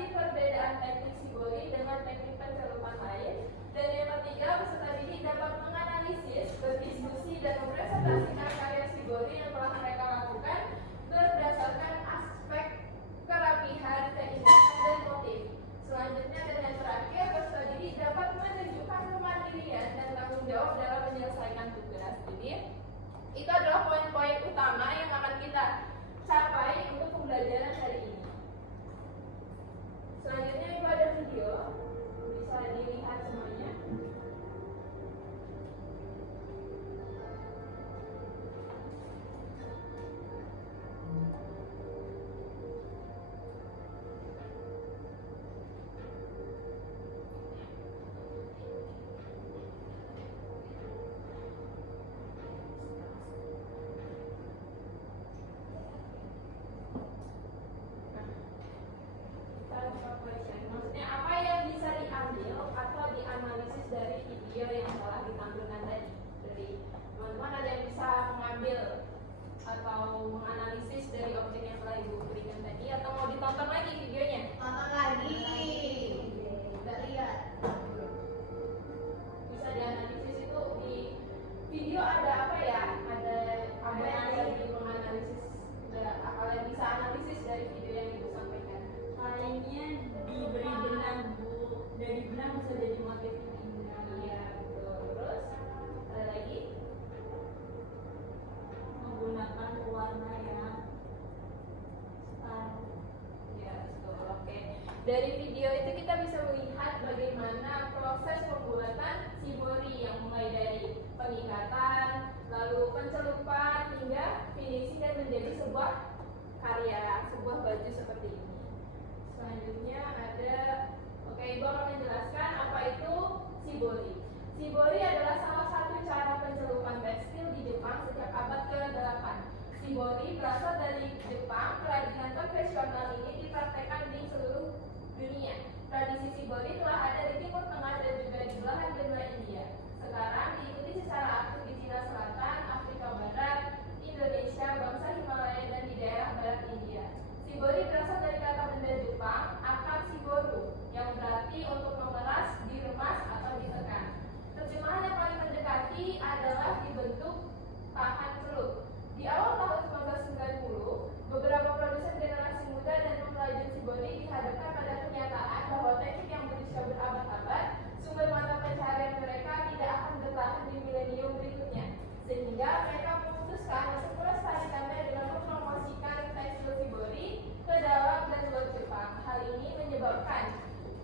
menjelaskan perbedaan teknik shibori dengan teknik pencelupan lain. Dan yang ketiga, peserta didik dapat menganalisis, berdiskusi, dan mempresentasikan karya shibori yang telah mereka lakukan berdasarkan aspek kerapihan, keindahan, dan motif. Selanjutnya dan yang terakhir, peserta didik dapat menunjukkan kemandirian dan tanggung jawab dalam menyelesaikan tugas. Jadi, itu adalah poin-poin utama yang akan kita capai untuk pembelajaran hari ini. Selanjutnya itu ada video, bisa dilihat semuanya. Maksudnya apa yang bisa diambil atau dianalisis dari video yang telah ditampilkan tadi. Jadi teman-teman ada yang bisa mengambil atau menganalisis dari objek yang telah ibu berikan tadi, atau mau ditonton lagi videonya? Tonton lagi. Udah lihat. Bisa dianalisis itu di video ada apa ya? Ada apa yang lagi menganalisis? Apa yang bisa analisis dari video yang ibu sampaikan? Lainnya diberi benang, Bu. Dari benang bisa jadi motif yang indah. Iya, betul. Terus ada lagi? Menggunakan warna yang star. Ya, betul. Oke. Dari video itu kita bisa melihat bagaimana proses pembuatan shibori yang mulai dari pengikatan, lalu pencelupan hingga finishing dan menjadi sebuah karya, sebuah baju seperti ini. Selanjutnya ada, oke, ibu akan menjelaskan apa itu shibori. Shibori adalah salah satu cara pencelupan tekstil di Jepang sejak abad ke-8. Shibori berasal dari Jepang. Kerajinan profesional ini dipraktekkan di seluruh dunia. Tradisi shibori telah ada di Timur Tengah dan juga di belahan benua India. Sekarang diikuti secara aktif di Cina Selatan, Afrika Barat, Indonesia, bangsa Himalaya, dan di daerah barat India. Shibori berasal dari kata benda Jepang, akar shiboru, yang berarti untuk memeras, diremas, atau ditekan. Terjemahan yang paling mendekati adalah dibentuk tahan celup. Di awal tahun 1990, beberapa produsen generasi muda dan pengrajin shibori dihadapkan pada kenyataan bahwa teknik yang berusia berabad-abad, sumber mata pencaharian mereka tidak akan bertahan di milenium berikutnya. Sehingga mereka memutuskan untuk melestarikannya dengan mempromosikan tekstil shibori ke dalam dan luar Jepang. Hal ini menyebabkan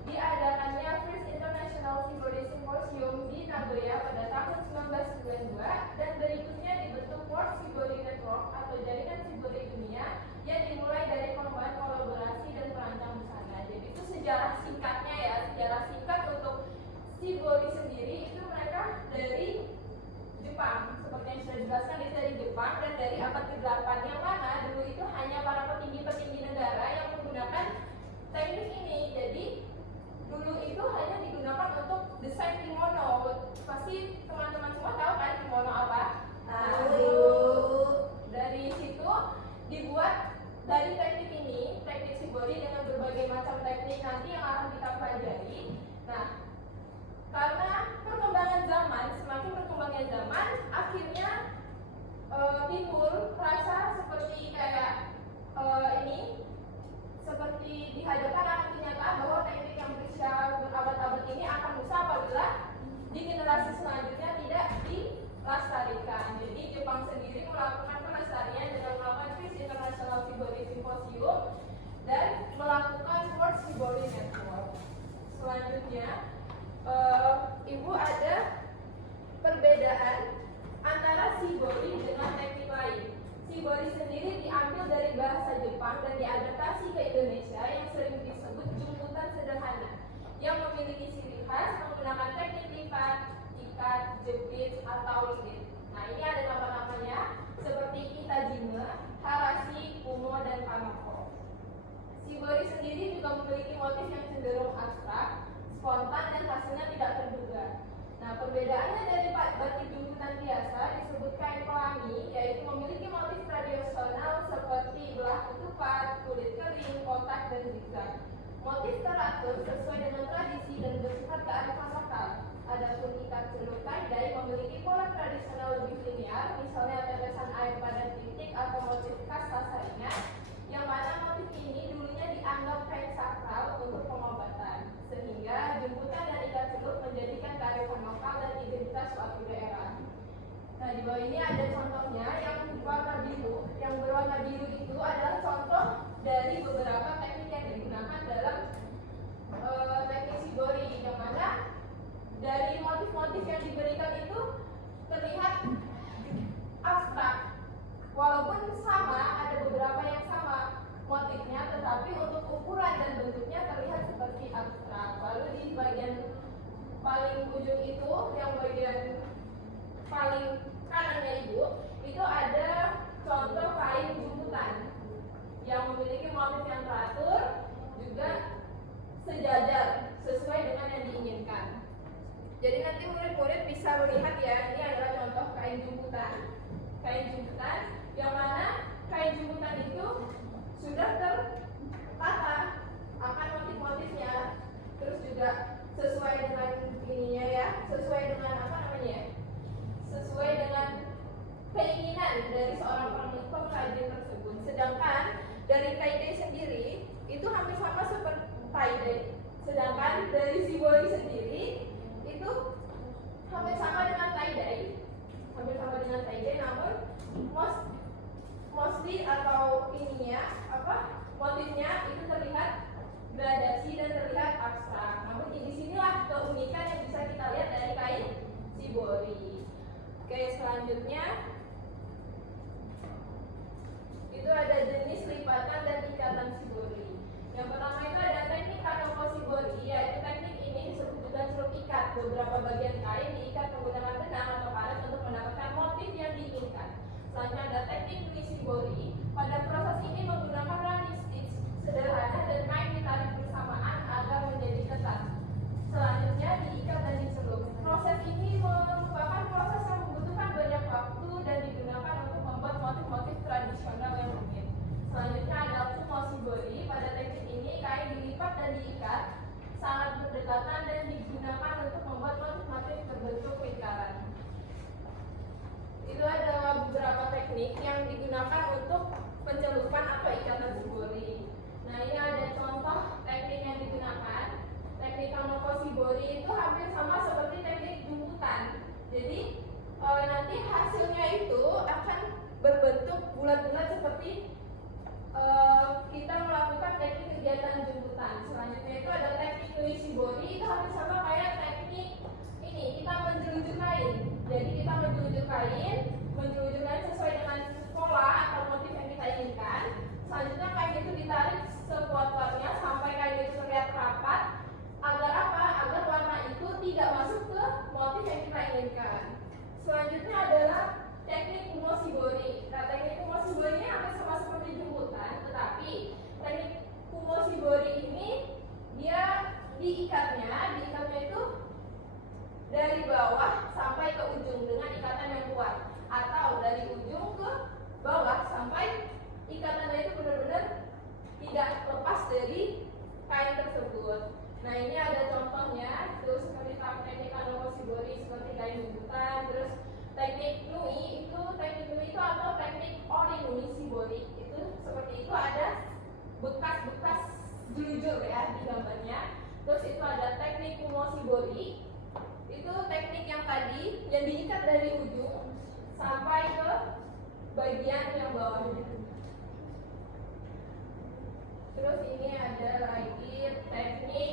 diadakannya First International Shibori Symposium di Nagoya pada tahun 1992 dan berikutnya dibentuk World Shibori Network atau jaringan shibori dunia yang dimulai dari pengembangan kolaborasi dan perancang busana. Jadi itu sejarah singkatnya ya, sejarah singkat untuk shibori sendiri itu mereka dari Jepang, seperti yang sudah dijelaskan itu dari Jepang dan dari abad ke-8 yang mana dulu itu hanya para petinggi-petinggi negara yang menggunakan teknik ini. Jadi dulu itu hanya digunakan untuk desain kimono. Pasti teman-teman semua tahu kan kimono apa? Tahu. Dari situ dibuat dari teknik ini, teknik shibori dengan berbagai macam teknik nanti yang akan kita pelajari. Nah, karena perkembangan zaman, semakin berkembangnya zaman, akhirnya timbul rasa seperti kayak ini, seperti dihadapkan akan kenyataan bahwa teknik yang berusia berabad-abad ini akan rusak apabila di generasi selanjutnya tidak dilestarikan. Jadi Jepang sendiri melakukan pelestarian dengan melakukan First International Shibori Symposium dan melakukan World Shibori Network. Selanjutnya, Ibu ada perbedaan antara shibori dengan teknik lain. Shibori sendiri diambil dari bahasa Jepang dan diadaptasi ke Indonesia yang sering disebut jemputan sederhana, yang memiliki ciri khas menggunakan teknik lipat, ikat, jepit, atau lilit. Nah, ini ada nama-namanya seperti Kitajime, Harashi, Kumo, dan Kamako. Shibori sendiri juga memiliki motif yang cenderung abstrak, spontan, dan hasilnya tidak terduga. Nah, perbedaannya dari batik jemputan biasa disebut kain pelangi, yaitu memiliki motif tradisional seperti belah ketupat, kulit kering, kotak, dan zigzag. Motif teratur sesuai dengan tradisi dan bersifat kearifan lokal. Adapun ikat celup tie-dye memiliki pola tradisional lebih linear, misalnya tetesan air pada titik atau motif khas sasaringan, yang mana motif ini dulunya dianggap kain sakral untuk pengobatan, sehingga jemputan dan ikat celup menjadikan kearifan lokal dan identitas suatu daerah. Nah, di bawah ini ada contohnya yang warna biru. Yang berwarna biru itu adalah contoh dari beberapa teknik yang digunakan dalam teknik shibori, yang mana dari motif-motif yang diberikan itu terlihat abstrak. Walaupun sama, ada beberapa yang sama motifnya, tetapi untuk ukuran dan bentuknya terlihat seperti abstrak. Lalu di bagian paling ujung itu, yang bagian paling kanannya ibu, itu ada contoh kain jemputan yang memiliki motif yang teratur, juga sejajar sesuai dengan yang diinginkan. Jadi nanti murid-murid bisa melihat ya, ini adalah contoh kain jemputan. Kain jemputan yang mana kain jemputan itu sudah tertata akan motif-motifnya, terus juga sesuai dengan ininya ya, sesuai dengan apa namanya? Sesuai dengan keinginan dari seorang pengrajin tersebut. Sedangkan dari tie-dye sendiri itu hampir sama seperti tie-dye. Sedangkan dari shibori sendiri itu hampir sama dengan tie-dye, namun mostly atau ininya motifnya itu terlihat gradasi dan terlihat abstrak. Namun di sinilah keunikan yang bisa kita lihat dari kain shibori. Oke, selanjutnya itu ada jenis lipatan dan ikatan shibori. Yang pertama itu ada teknik kanoko shibori, yaitu teknik ini disebut juga celup ikat. Beberapa bagian kain diikat menggunakan benang atau karet untuk mendapatkan motif yang diinginkan. Selanjutnya ada teknik nui shibori. Pada proses ini menggunakan running stitch sederhana dan kain ditarik bersamaan agar menjadi ketat. Selanjutnya diikat dan dicelup. Proses ini merupakan proses yang membutuhkan banyak waktu dan digunakan untuk membuat motif-motif tradisional yang rumit. Selanjutnya ada kumo shibori. Pada teknik ini kain dilipat dan diikat sangat berdekatan dan digunakan untuk membuat motif-motif berbentuk lingkaran. Itu adalah beberapa teknik yang digunakan untuk pencelupan atau ikatan shibori. Nah, ini ada contoh teknik yang digunakan. Teknik kanoko shibori itu hampir sama seperti teknik jemputan. Jadi nanti hasilnya itu akan berbentuk bulat-bulat seperti kita melakukan teknik kegiatan jemputan. Selanjutnya itu ada teknik nui shibori. Itu hampir sama kayak teknik ini, kita menjelujur kain. Jadi kita menjelujur kain sesuai dengan pola atau motif yang kita inginkan. Selanjutnya kain itu ditarik sekuat-kuatnya sampai kain itu terlihat rapat. Agar apa? Agar warna itu tidak masuk ke motif yang kita inginkan. Selanjutnya adalah teknik kumo shibori. Nah, teknik kumo shibori ini hampir sama seperti jemputan, tetapi teknik kumo shibori ini dia diikatnya itu dari bawah sampai ke ujung dengan ikatan yang kuat, atau dari ujung ke bawah sampai ikatannya itu benar-benar tidak lepas dari kain tersebut. Nah, ini ada contohnya, itu seperti teknik kanoko shibori seperti kain jemputan. Terus teknik nui itu atau teknik ori nui shibori itu seperti itu, ada bekas-bekas jelujur ya di gambarnya. Terus itu ada teknik kumo shibori, itu teknik yang tadi yang diikat dari ujung sampai ke bagian yang bawahnya. Terus ini ada lagi teknik,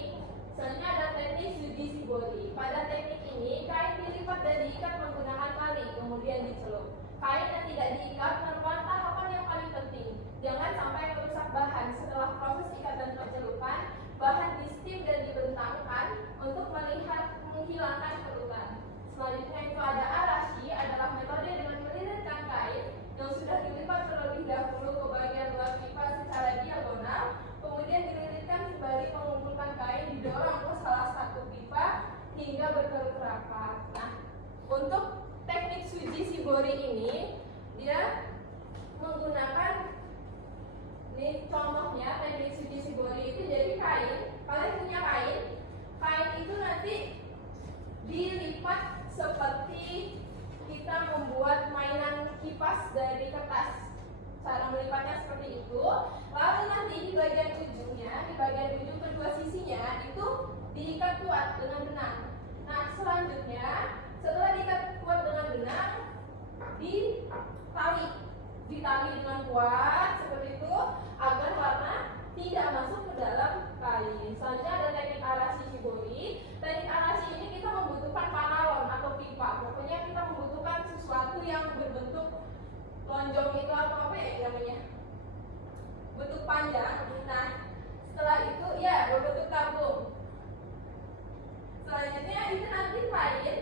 selanjutnya ada teknik suji shibori. Pada teknik ini kain dilipat dan diikat menggunakan tali, kemudian dicelup. Kain yang tidak diikat merupakan tahapan yang paling penting. Jangan sampai merusak bahan. Setelah proses ikat dan pencelupan, bahan di steam dan dibentangkan untuk menghilangkan kerutan. Selanjutnya itu ada arashi, adalah metode dengan melilitkan kain yang sudah dilipat terlebih dahulu ke bagian luar pipa secara diagonal, kemudian dililitkan kembali, mengumpulkan kain didorong ke salah satu pipa hingga berkerut rapat. Nah, untuk teknik suji shibori ini dia itu. Lalu nanti di bagian ujungnya, di bagian ujung kedua sisinya itu diikat kuat dengan benang. Nah, selanjutnya setelah diikat kuat dengan benang, ditali dengan kuat seperti itu agar warna tidak masuk ke dalam kain. Selanjutnya ada teknik arasi shibori. Teknik arasi ini kita membutuhkan paralon atau pipa. Pokoknya kita membutuhkan sesuatu yang berbentuk lonjong itu atau apa ya namanya? Bentuk panjang. Nah, setelah itu ya berbentuk tabung. Selanjutnya itu nanti kain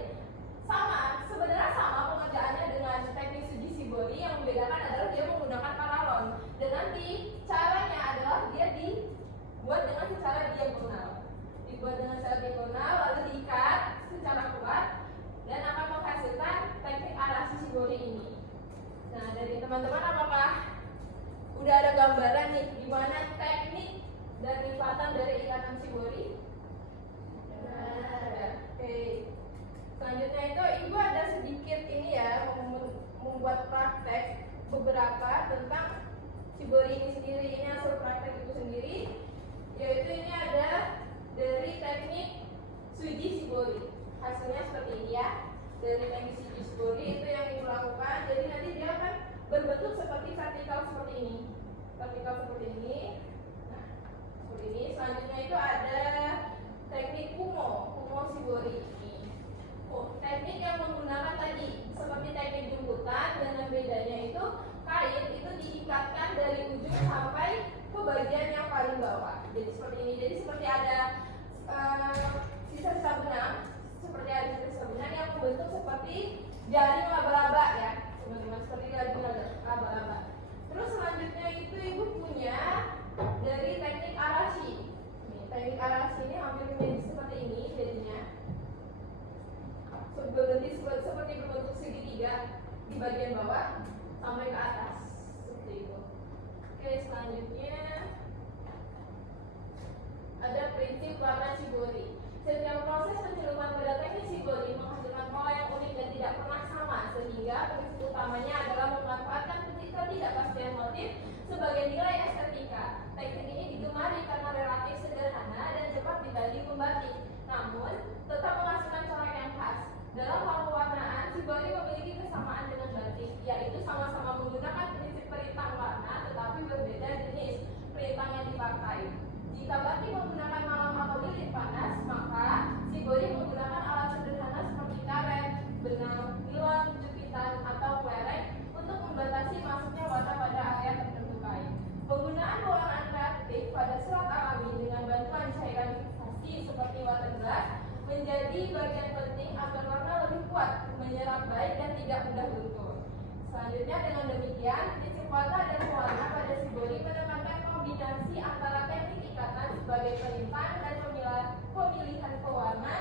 sebenarnya sama pengerjaannya dengan teknik suji shibori. Yang membedakan adalah dia menggunakan paralon dan nanti caranya adalah dia dibuat dengan secara diagonal lalu diikat secara kuat dan akan menghasilkan teknik arasi shibori ini. Nah, dari teman-teman apakah udah ada gambaran nih gimana teknik dan lipatan dari ikatan shibori? Oke. Selanjutnya itu ibu ada sedikit ini ya membuat praktek beberapa tentang shibori ini sendiri. Ini hasil praktek itu sendiri, yaitu ini ada dari teknik suji shibori. Hasilnya seperti ini ya. Dari teknik suji shibori itu yang ibu lakukan. Jadi nanti dia akan berbentuk seperti vertikal seperti ini. Nah, seperti ini. Selanjutnya itu ada teknik kumo shibori. Teknik yang menggunakan tadi seperti teknik jemputan, dengan bedanya itu kain itu diikatkan dari ujung sampai ke bagian yang paling bawah. Jadi seperti ini. Jadi seperti ada sisa-sisa benang yang membentuk seperti jaring laba-laba ya, teman-teman, seperti jaring laba-laba. Terus selanjutnya itu ibu punya dari teknik arasi. Teknik arasi ini hampir menjadi seperti ini jadinya. Seperti berbentuk segitiga di bagian bawah sampai ke atas seperti itu. Oke, selanjutnya ada prinsip warna shibori. Setiap proses pencelupan pada teknik shibori menghasilkan pola yang unik dan tidak pernah sama, sehingga prinsip utamanya adalah memanfaatkan ketidakpastian motif sebagai nilai estetika. Teknik ini digemari karena relatif sederhana dan cepat ditali pembatik, namun tetap menghasilkan corak yang khas. Dalam hal pewarnaan, shibori memiliki kesamaan dengan batik, yaitu sama-sama menggunakan prinsip perintang warna, tetapi berbeda jenis perintang yang dipakai. Jika batik menggunakan malam atau lilin panas, maka shibori menggunakan alat sederhana seperti karet, benang, nilon, jepitan, atau kelereng untuk membatasi masuknya warna pada area tertentu kain. Penggunaan pewarnaan kreatif pada serat alami dengan bantuan cairan fiksasi seperti waterglass menjadi bagian penting agar warna lebih kuat, menyerap baik dan tidak mudah luntur. Selanjutnya dengan demikian, prinsip warna dan pewarna pada shibori menekankan kombinasi antara teknik ikatan sebagai pelintang dan pemilihan pewarna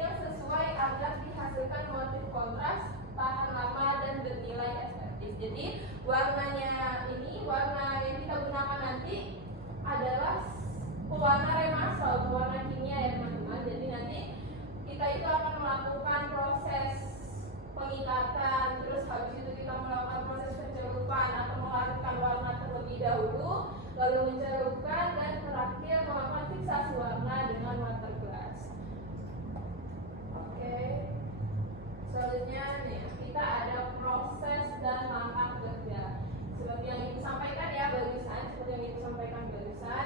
yang sesuai agar dihasilkan motif kontras, tahan lama dan bernilai estetis. Jadi warnanya ini, warna yang kita gunakan nanti adalah pewarna remasol, pewarna kimia ya teman-teman. Jadi nanti kita itu akan melakukan proses pengikatan, terus habis itu kita melakukan proses pencelupan atau melakukan warna terlebih dahulu, lalu mencelupkan dan terakhir melakukan fiksasi warna dengan waterglass. Oke. Selanjutnya nih, kita ada proses dan langkah kerja. Seperti yang ibu sampaikan ya barusan,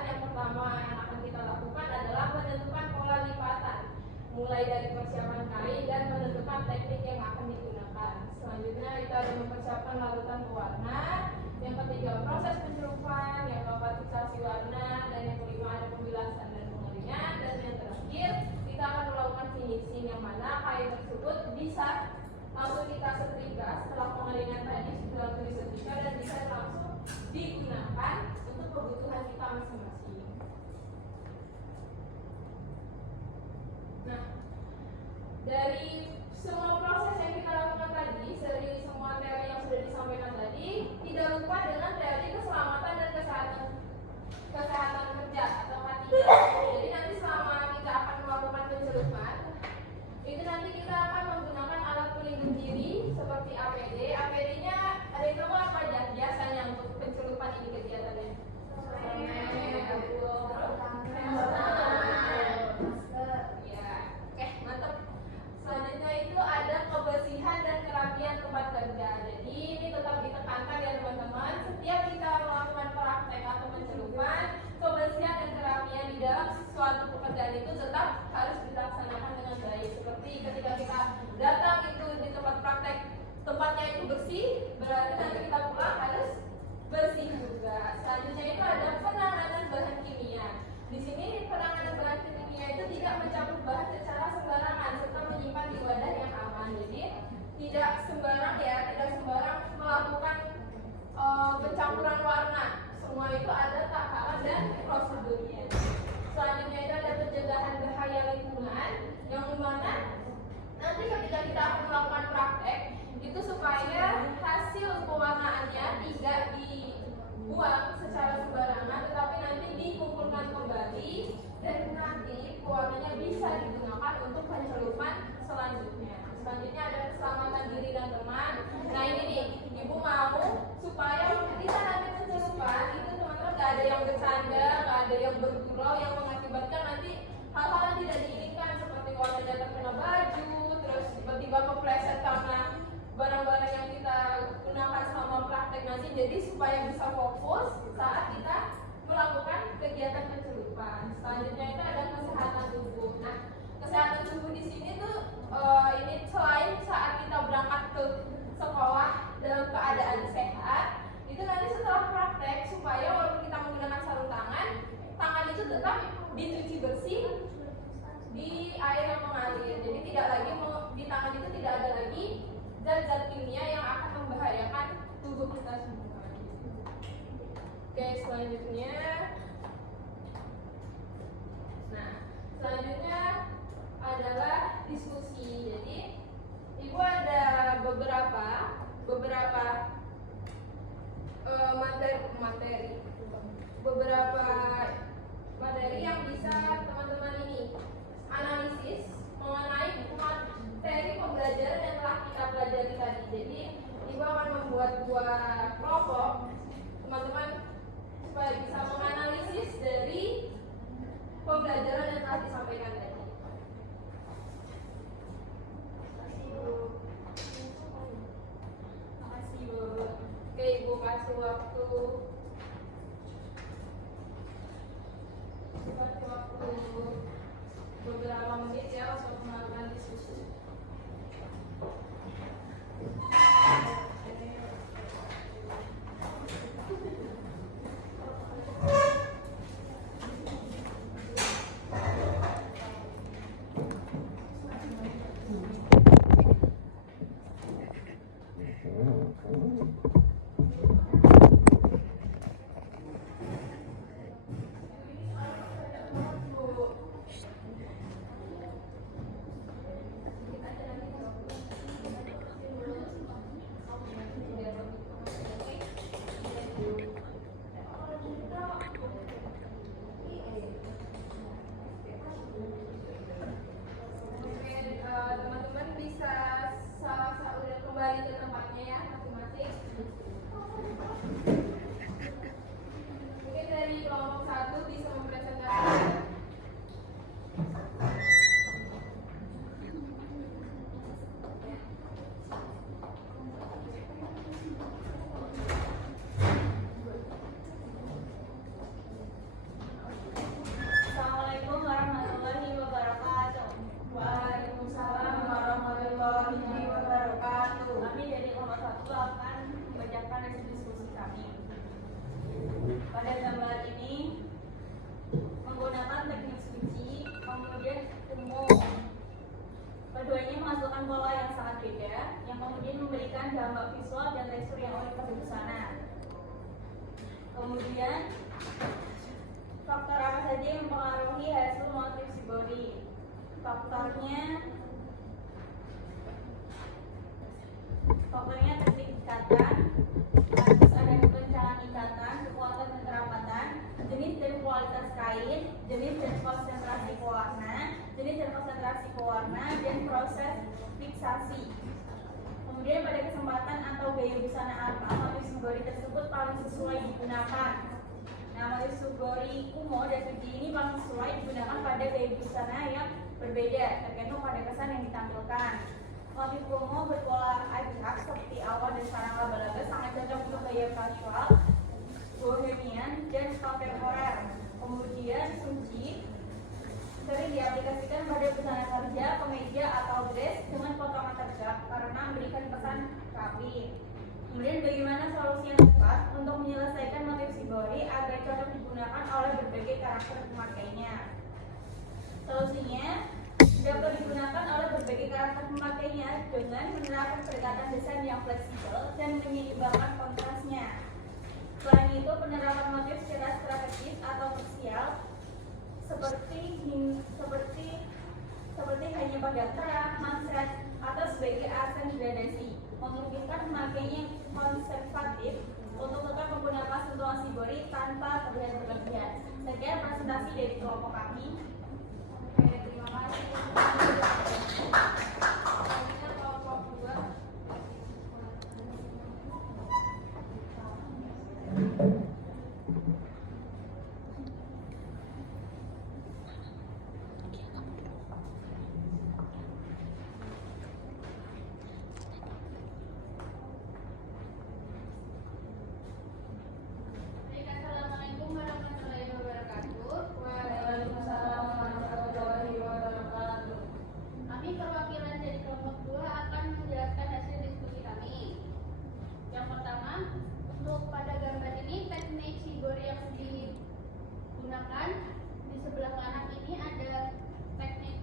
yang pertama yang akan kita lakukan adalah menentukan pola lipatan, mulai dari persiapan kain dan menentukan teknik yang akan digunakan. Selanjutnya kita ada mempersiapkan larutan pewarna. Yang ketiga proses pencelupan, yang keempat fiksasi warna, dan yang kelima ada pembilasan dan pengeringan. Dan yang terakhir kita akan melakukan finishing, yang mana kain tersebut bisa langsung kita setrika setelah pengeringan tadi sudah langsung disetrika dan bisa langsung digunakan untuk kebutuhan kita masing-masing. Nah, dari semua proses yang kita lakukan tadi, dari semua teori yang sudah disampaikan tadi, tidak lupa dengan teori keselamatan dan kesehatan kerja atau K3. Jadi nanti selama kita akan melakukan pencelupan, itu nanti kita akan menggunakan alat pelindung diri seperti APD. APD-nya ada yang tahu apa aja biasanya untuk pencelupan ini kegiatannya? bersih berarti nanti kita pulang harus bersih juga. Selanjutnya itu ada penanganan bahan kimia. Di sini penanganan bahan kimia itu tidak mencampur bahan secara sembarangan serta menyimpan di wadah yang aman. Jadi tidak sembarang melakukan pencampuran warna. Semua itu ada takaran dan prosedurnya. Selanjutnya itu ada pencegahan bahaya lingkungan yang mana nanti ketika kita akan melakukan praktek itu supaya hasil pewarnaannya tidak dibuang secara sembarangan tetapi nanti dikumpulkan kembali dan nanti pewarnanya bisa digunakan untuk pencelupan selanjutnya. Selanjutnya ada keselamatan diri dan teman. Nah ini nih, ibu mau supaya kita nanti pencelupan itu teman-teman gak ada yang bercanda, gak ada yang bergurau yang mengakibatkan nanti hal-hal yang tidak diinginkan seperti warnanya terkena baju, terus tiba-tiba kepleset karena barang-barang yang kita gunakan selama praktek nanti. Jadi supaya bisa fokus saat kita melakukan kegiatan pencelupan. Selanjutnya itu ada kesehatan tubuh. Nah, kesehatan tubuh di sini tuh ini selain saat kita berangkat ke sekolah dalam keadaan sehat, itu nanti setelah praktek supaya walaupun kita menggunakan sarung tangan, tangan itu tetap dicuci bersih di air yang mengalir. Jadi tidak lagi di tangan itu tidak ada lagi zat-zat kimia yang akan membahayakan tubuh kita semua. Oke, selanjutnya. Nah, selanjutnya adalah diskusi. Jadi, ibu ada beberapa materi yang bisa teman-teman ini analisis mengenai materi pembelajaran yang telah kita pelajari tadi. Jadi ibu akan membuat dua kelompok teman-teman supaya bisa menganalisis dari pembelajaran yang telah disampaikan tadi. Makasih Bu. Oke, ibu kasih waktu beberapa menit ya untuk melakukan diskusi. Teman-teman bisa udah kembali ke tempatnya ya masing-masing. Mungkin dari kelompok 1 bisa mempresentasikan. Assalamualaikum warahmatullahi wabarakatuh. Waalaikumsalam warahmatullahi wabarakatuh. Kami dari kelompok 1 akan membacakan hasil diskusi kami. Pada gambar ini menggunakan teknik suci, kemudian umum. Keduanya menghasilkan pola yang sangat beda, yang kemudian memberikan dampak visual dan tekstur yang unik pada busana. Kemudian faktor apa saja yang mempengaruhi hasil motif shibori? Faktornya teknik ikatan, harus ada kekencangan ikatan, kekuatan dan kerapatan, jenis dan kualitas kain, jenis dan konsentrasi pewarna, dan proses fiksasi. Kemudian pada kesempatan atau gaya busana apa motif shibori tersebut paling sesuai digunakan? Nah, motif shibori kumo dan suji ini paling sesuai digunakan pada gaya busana yang berbeda tergantung pada kesan yang ditampilkan. Motif kumo berpola acak seperti awan dan sarang laba-laba sangat cocok untuk gaya casual, bohemian, dan kontemporer. Kemudian suji sering diaplikasikan pada busana kerja, kemeja, atau dress dengan potongan tegak karena memberikan kesan melengkapi. Kemudian bagaimana solusi yang tepat untuk menyelesaikan motif shibori agar cocok digunakan oleh berbagai karakter pemakainya. Solusinya dapat digunakan oleh berbagai karakter pemakainya dengan menerapkan pendekatan desain yang fleksibel dan menyeimbangkan kontrasnya. Selain itu, penerapan motif secara strategis atau krusial seperti hanya pada kerah, mansret, atau sebagai aksen gradasi memungkinkan pemakainya konservatif untuk tetap menggunakan sentuhan shibori tanpa terlihat berlebihan. Sekian presentasi dari kelompok kami. Oke, terima kasih. Selanjutnya kelompok 2. Assalamualaikum warahmatullahi wabarakatuh. Waalaikumsalam warahmatullahi wabarakatuh. Kami perwakilan dari kelompok 2 akan menjelaskan hasil diskusi kami. Yang pertama, untuk pada gambar ini teknik shibori yang digunakan di sebelah kanan ini ada teknik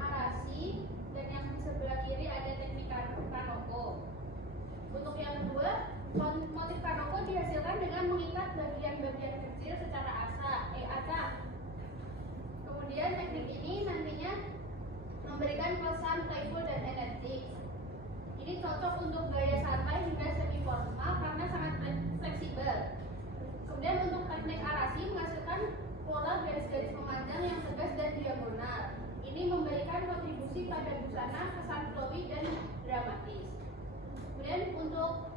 arasi dan yang di sebelah kiri ada teknik kanoko. Untuk yang kedua, motif kanoko dihasilkan dengan mengikat bagian-bagian kecil secara acak. Kemudian teknik ini nantinya memberikan kesan playful dan energetik. Ini cocok untuk gaya santai hingga semi formal karena sangat fleksibel. Kemudian untuk teknik arasi menghasilkan pola garis-garis memanjang yang tegas dan diagonal. Ini memberikan kontribusi pada busana kesan flowy dan dramatis. Kemudian untuk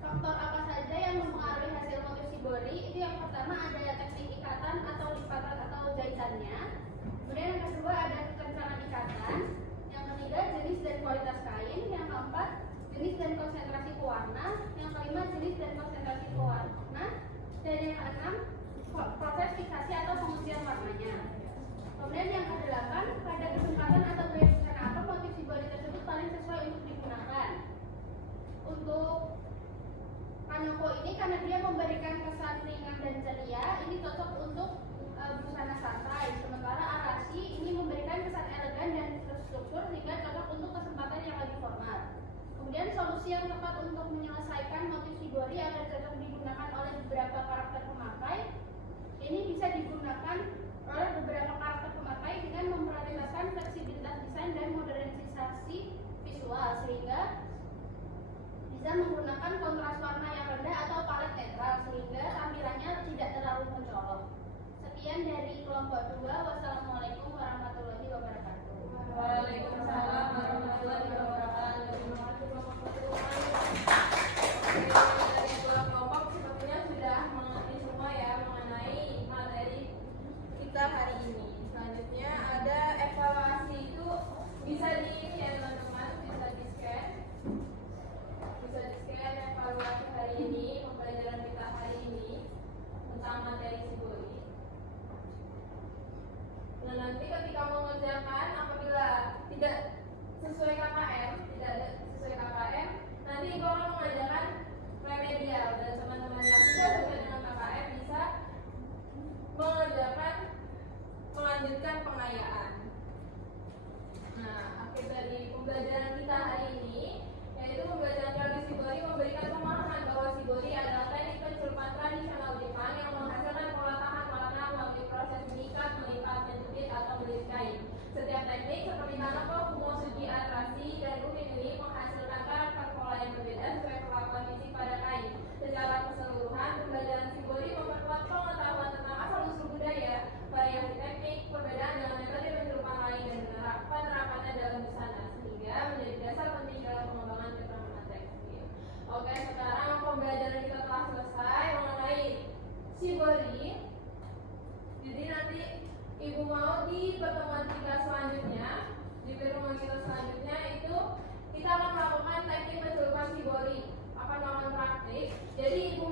faktor apa saja yang mempengaruhi hasil motif shibori, itu yang pertama ada teknik ikatan atau lipatan atau jahitannya. Kemudian yang kedua ada kekencangan ikatan. Yang ketiga jenis dan kualitas kain. Yang keempat jenis dan konsentrasi pewarna. Yang kelima jenis dan konsentrasi pewarna. Dan yang keenam proses fiksasi atau penguncian warnanya. Kemudian yang kedelapan, pada kesempatan atau gaya busana apa motif shibori tersebut paling sesuai untuk digunakan. Untuk kanoko ini karena dia memberikan kesan ringan dan ceria, ini cocok untuk busana santai. Sementara arasi ini memberikan kesan elegan dan terstruktur sehingga cocok untuk kesempatan yang lebih formal. Kemudian solusi yang tepat untuk menyelesaikan motif shibori agar cocok digunakan oleh beberapa karakter pemakai, ini bisa digunakan oleh beberapa karakter pemakai dengan memprioritaskan fleksibilitas desain dan modernisasi visual sehingga bisa menggunakan kontras warna yang rendah atau palet netral sehingga tampilannya tidak terlalu mencolok. Sekian dari kelompok 2. Wassalamualaikum warahmatullahi wabarakatuh. Waalaikumsalam warahmatullahi wabarakatuh. Terima kasih kelompok 1. Dari dua kelompok sepertinya sudah mengerti semua ya mengenai materi kita hari ini. Selanjutnya ada evaluasi, itu bisa di-share teman-teman, bisa di-scan. Bisa di-scan evaluasi hari ini, pembelajaran kita hari ini tentang materi shibori. Nah, nanti ketika mengerjakan apabila tidak sesuai KKM, nanti Ibu akan mengajarkan remedial dan teman-teman yang tidak sesuai dengan KKM bisa melanjutkan pengayaan. Nah, akhir dari pembelajaran kita hari ini yaitu pembelajaran teori shibori memberikan pemahaman bahwa shibori adalah teknik pencelupan tradisional Jepang yang menghasilkan pengolahan warna melalui proses mengikat, melipat, menjepit atau melilit kain. Setiap teknik seperti kanoko, fumosugi, atrasi, dan umimi menghasilkan karakter pola yang berbeda sesuai perlakuan fisik pada kain. Secara keseluruhan, pembelajaran shibori memperkuat pengetahuan tentang asal-usul budaya, variasi teknik, perbedaan dengan metode pencelupan lain, dan penerapannya dalam busana sehingga menjadi dasar penting dalam pengembangan keterampilan tekstil. Oke, sekarang pembelajaran kita telah selesai mengenai shibori. Jadi nanti Ibu mau di pertemuan kita selanjutnya, itu kita akan melakukan teknik pencelupan shibori, akan melakukan praktik. Jadi Ibu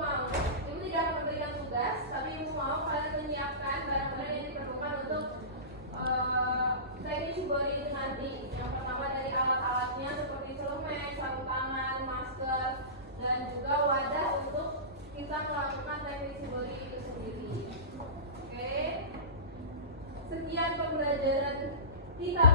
tidak akan memberikan tugas, tapi Ibu mau kalian menyiapkan barang-barang yang diperlukan untuk teknik shibori itu nanti. Yang pertama dari alat-alatnya seperti celemek, sarung tangan, kita